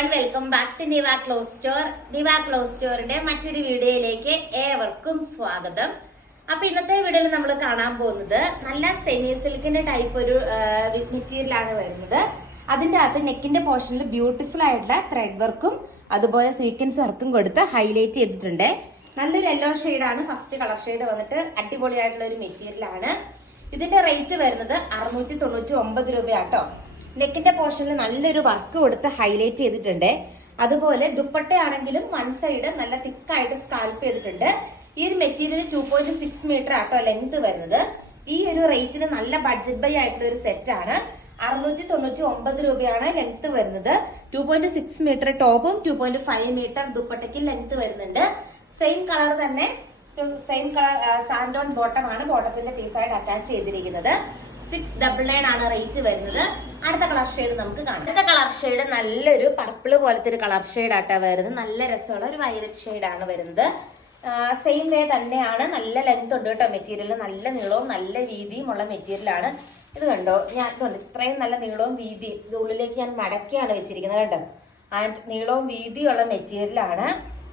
Everyone, welcome back to Niva cloth store. Niva cloth സ്റ്റോറിന്റെ മറ്റൊരു വീഡിയോയിലേക്ക് ഏവർക്കും സ്വാഗതം. അപ്പൊ ഇന്നത്തെ വീഡിയോയിൽ നമ്മൾ കാണാൻ പോകുന്നത് നല്ല സെമി സിൽക്കിന്റെ ടൈപ്പ് ഒരു മെറ്റീരിയൽ ആണ് വരുന്നത്. അതിന്റെ അകത്ത് നെക്കിന്റെ പോർഷനിൽ ബ്യൂട്ടിഫുൾ ആയിട്ടുള്ള ത്രെഡ് വർക്കും അതുപോലെ സ്വീക്വൻസ് വർക്കും കൊടുത്ത് ഹൈലൈറ്റ് ചെയ്തിട്ടുണ്ട്. നല്ലൊരു യെല്ലോ ഷെയ്ഡാണ് ഫസ്റ്റ് കളർ ഷെയ്ഡ് വന്നിട്ട്, അടിപൊളിയായിട്ടുള്ള ഒരു മെറ്റീരിയൽ ആണ്. ഇതിന്റെ റേറ്റ് വരുന്നത് 699 രൂപയാട്ടോ. നെക്കിന്റെ പോർഷനിൽ നല്ലൊരു വർക്ക് കൊടുത്ത് ഹൈലൈറ്റ് ചെയ്തിട്ടുണ്ട്. അതുപോലെ ദുപ്പട്ടയാണെങ്കിലും വൺ സൈഡ് നല്ല തിക്കായിട്ട് സ്കാൽപ്പ് ചെയ്തിട്ടുണ്ട്. ഈ ഒരു മെറ്റീരിയൽ 2.6 മീറ്റർ ആട്ടോ ലെങ്ത് വരുന്നത്. ഈ ഒരു റേറ്റിന് നല്ല ബഡ്ജറ്റ് ബൈ ആയിട്ടുള്ള ഒരു സെറ്റ് ആണ്. 699 രൂപയാണ് ലെങ്ത് വരുന്നത്. 2.6 മീറ്റർ ടോപ്പും 2.5 മീറ്റർ ദുപ്പട്ടയ്ക്ക് ലെങ്ത് വരുന്നുണ്ട്. സെയിം കളർ തന്നെ, സെയിം കളർ സാൻഡോൺ ബോട്ടം ആണ് ബോട്ടത്തിന്റെ പീസായിട്ട് അറ്റാച്ച് ചെയ്തിരിക്കുന്നത്. 699 ആണ് റേറ്റ് വരുന്നത്. അടുത്ത കളർ ഷെയ്ഡ് നമുക്ക് കാണാം. അടുത്ത കളർ ഷെയ്ഡ് നല്ലൊരു പർപ്പിൾ പോലത്തെ ഒരു കളർ ഷെയ്ഡ് ആട്ടാ വരുന്നത്. നല്ല രസമുള്ള ഒരു വയലറ്റ് ഷെയ്ഡ് ആണ് വരുന്നത്. സെയിം വേ തന്നെയാണ്. നല്ല ലെങ്ത് ഉണ്ട് കേട്ടോ മെറ്റീരിയൽ. നല്ല നീളവും നല്ല വീതിയും ഉള്ള മെറ്റീരിയൽ ആണ്. ഇത് കണ്ടോ, ഞാൻ ഇതുണ്ട് ഇത്രയും നല്ല നീളവും വീതിയും. ഇത് ഉള്ളിലേക്ക് ഞാൻ മടക്കിയാണ് വെച്ചിരിക്കുന്നത് കേട്ടോ. ആൻഡ് നീളവും വീതിയുള്ള മെറ്റീരിയൽ ആണ്.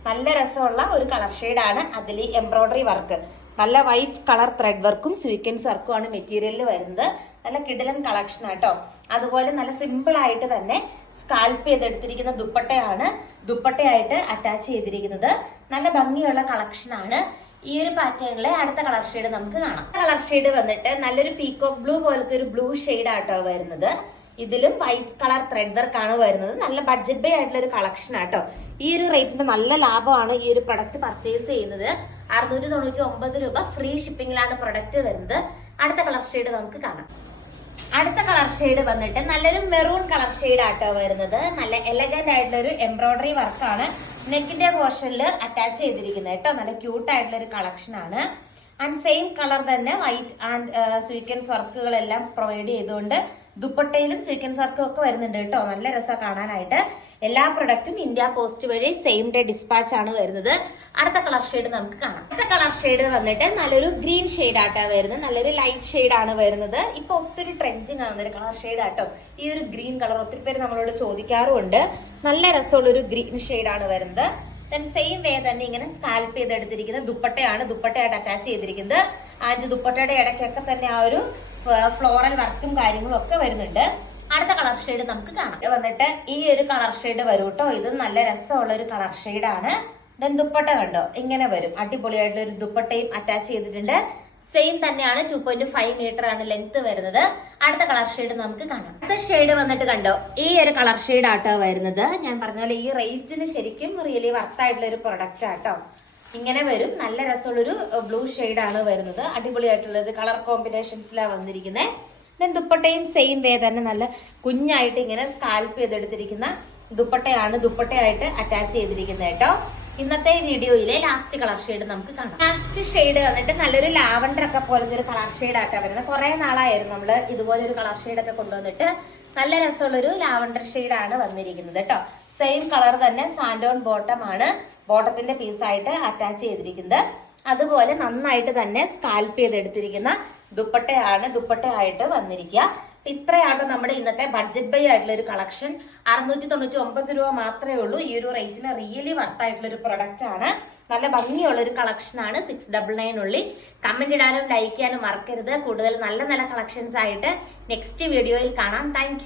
നല്ല രസമുള്ള ഒരു കളർ ഷെയ്ഡ് ആണ്. അതിൽ എംബ്രോയിഡറി വർക്ക്, നല്ല വൈറ്റ് കളർ ത്രെഡ് വർക്കും സ്വീക്വൻസ് വർക്കും ആണ് മെറ്റീരിയലിൽ വരുന്നത്. നല്ല കിടിലൻ കളക്ഷൻ ആട്ടോ. അതുപോലെ നല്ല സിമ്പിൾ ആയിട്ട് തന്നെ സ്കാൽപ്പ് ചെയ്തെടുത്തിരിക്കുന്ന ദുപ്പട്ടയായിട്ട് അറ്റാച്ച് ചെയ്തിരിക്കുന്നത്. നല്ല ഭംഗിയുള്ള കളക്ഷൻ ആണ്. ഈ ഒരു പാറ്റേണിലെ അടുത്ത കളർ ഷെയ്ഡ് നമുക്ക് കാണാം. കളർ ഷെയ്ഡ് വന്നിട്ട് നല്ലൊരു പീകോക്ക് ബ്ലൂ പോലത്തെ ഒരു ബ്ലൂ ഷെയ്ഡ് ആട്ടോ വരുന്നത്. ഇതിലും വൈറ്റ് കളർ ത്രെഡ് വർക്ക് ആണ് വരുന്നത്. നല്ല ബഡ്ജറ്റ് ബൈ ആയിട്ടുള്ള ഒരു കളക്ഷൻ ആട്ടോ. ഈ ഒരു റേറ്റിന് നല്ല ലാഭമാണ് ഈ ഒരു പ്രൊഡക്റ്റ് പർച്ചേസ് ചെയ്യുന്നത്. 699 രൂപ ഫ്രീ ഷിപ്പിംഗിലാണ് പ്രൊഡക്റ്റ് വരുന്നത്. അടുത്ത കളർ ഷെയ്ഡ് നമുക്ക് കാണാം. അടുത്ത കളർ ഷെയ്ഡ് വന്നിട്ട് നല്ലൊരു മെറൂൺ കളർ ഷെയ്ഡ് ആട്ടോ വരുന്നത്. നല്ല എലഗന്റ് ആയിട്ടുള്ള ഒരു എംബ്രോയിഡറി വർക്കാണ് നെക്കിന്റെ പോർഷനിൽ അറ്റാച്ച് ചെയ്തിരിക്കുന്നത് കേട്ടോ. നല്ല ക്യൂട്ട് ആയിട്ടുള്ള ഒരു കളക്ഷൻ ആണ്. ആൻഡ് സെയിം കളർ തന്നെ വൈറ്റ് ആൻഡ് സ്വീക്വൻസ് വർക്കുകളെല്ലാം പ്രൊവൈഡ് ചെയ്തുകൊണ്ട് ദുപ്പട്ടയിലും സ്വീക്വൻസ് വർക്കും ഒക്കെ വരുന്നുണ്ട് കേട്ടോ. നല്ല രസമാണ് കാണാനായിട്ട്. എല്ലാ പ്രൊഡക്റ്റും ഇന്ത്യ പോസ്റ്റ് വഴി സെയിം ഡേ ഡിസ്പാച്ച് ആണ് വരുന്നത്. അടുത്ത കളർ ഷെയ്ഡ് നമുക്ക് കാണാം. അടുത്ത കളർ ഷെയ്ഡ് വന്നിട്ട് നല്ലൊരു ഗ്രീൻ ഷെയ്ഡ് ആട്ടോ വരുന്നത്. നല്ലൊരു ലൈറ്റ് ഷെയ്ഡ് ആണ് വരുന്നത്. ഇപ്പൊ ഒത്തിരി ട്രെൻഡിങ് ആവുന്ന ഒരു കളർ ഷെയ്ഡ് ആട്ടോ ഈ ഒരു ഗ്രീൻ കളർ. ഒത്തിരി പേര് നമ്മളോട് ചോദിക്കാറുമുണ്ട്. നല്ല രസമുള്ള ഒരു ഗ്രീൻ ഷെയ്ഡ് ആണ് വരുന്നത്. ദെൻ സെയിം വേ തന്നെ ഇങ്ങനെ സ്കാൽപ്പ് ചെയ്തെടുത്തിരിക്കുന്ന ദുപ്പട്ടയായിട്ട് അറ്റാച്ച് ചെയ്തിരിക്കുന്നത്. ആൻഡ് ദുപ്പട്ടയുടെ ഇടയ്ക്കൊക്കെ തന്നെ ആ ഒരു ഫ്ലോറൽ വർക്കും കാര്യങ്ങളും ഒക്കെ വരുന്നുണ്ട്. അടുത്ത കളർ ഷെയ്ഡ് നമുക്ക് കാണാം. വന്നിട്ട് ഈ ഒരു കളർ ഷെയ്ഡ് വരും കേട്ടോ. ഇതും നല്ല രസമുള്ള ഒരു കളർ ഷെയ്ഡ് ആണ്. ദെൻ ദുപ്പട്ട കണ്ടോ ഇങ്ങനെ വരും. അടിപൊളിയായിട്ടുള്ള ഒരു ദുപ്പട്ടയും അറ്റാച്ച് ചെയ്തിട്ടുണ്ട്. സെയിം തന്നെയാണ്. 2.5 മീറ്റർ ആണ് ലെങ്ത് വരുന്നത്. അടുത്ത കളർ ഷെയ്ഡ് നമുക്ക് കാണാം. അടുത്ത ഷെയ്ഡ് വന്നിട്ട് കണ്ടോ ഈ ഒരു കളർ ഷെയ്ഡ് ആട്ടോ വരുന്നത്. ഞാൻ പറഞ്ഞ പോലെ ഈ റേറ്റിന് ശരിക്കും റിയലി വർത്തായിട്ടുള്ള ഒരു പ്രൊഡക്റ്റ് ആട്ടോ. ഇങ്ങനെ വരും. നല്ല രസമുള്ളൊരു ബ്ലൂ ഷെയ്ഡ് ആണ് വരുന്നത്. അടിപൊളിയായിട്ടുള്ളത് കളർ കോമ്പിനേഷൻസിലാണ് വന്നിരിക്കുന്നത്. ദെൻ ദുപ്പട്ടയും സെയിം വേ തന്നെ നല്ല കുഞ്ഞായിട്ട് ഇങ്ങനെ സ്കാൽപ്പ് ചെയ്തെടുത്തിരിക്കുന്ന ദുപ്പട്ടയായിട്ട് അറ്റാച്ച് ചെയ്തിരിക്കുന്നത് കേട്ടോ. ഇന്നത്തെ വീഡിയോയിലെ ലാസ്റ്റ് കളർ ഷെയ്ഡ് നമുക്ക് കാണാം. ലാസ്റ്റ് ഷെയ്ഡ് വന്നിട്ട് നല്ലൊരു ലാവണ്ടർ ഒക്കെ പോലത്തെ ഒരു കളർ ഷെയ്ഡ് ആട്ടോ വരുന്നത്. കുറെ നാളായിരുന്നു നമ്മള് ഇതുപോലെ ഒരു കളർ ഷെയ്ഡ് ഒക്കെ കൊണ്ടുവന്നിട്ട്. നല്ല രസമുള്ളൊരു ലാവണ്ടർ ഷെയ്ഡ് ആണ് വന്നിരിക്കുന്നത് കേട്ടോ. സെയിം കളർ തന്നെ സാൻഡോൺ ബോട്ടം ആണ് ബോട്ടത്തിന്റെ പീസായിട്ട് അറ്റാച്ച് ചെയ്തിരിക്കുന്നത്. അതുപോലെ നന്നായിട്ട് തന്നെ സ്കാൽപ്പ് ചെയ്തെടുത്തിരിക്കുന്ന ദുപ്പട്ടയായിട്ട് വന്നിരിക്കുക. ഇത്രയാണ് നമ്മുടെ ഇന്നത്തെ ബഡ്ജറ്റ് ബൈ ആയിട്ടുള്ള ഒരു കളക്ഷൻ. 699 രൂപ മാത്രമേ ഉള്ളൂ. ഈ ഒരു റേറ്റിന് റിയലി വർത്തായിട്ടുള്ള ഒരു പ്രൊഡക്റ്റ് ആണ്. നല്ല ഭംഗിയുള്ള ഒരു കളക്ഷൻ ആണ്. 699 ഉള്ളി. കമന്റ് ഇടാനും ലൈക്ക് ചെയ്യാനും മറക്കരുത്. കൂടുതൽ നല്ല കളക്ഷൻസ് ആയിട്ട് നെക്സ്റ്റ് വീഡിയോയിൽ കാണാം. Thank you.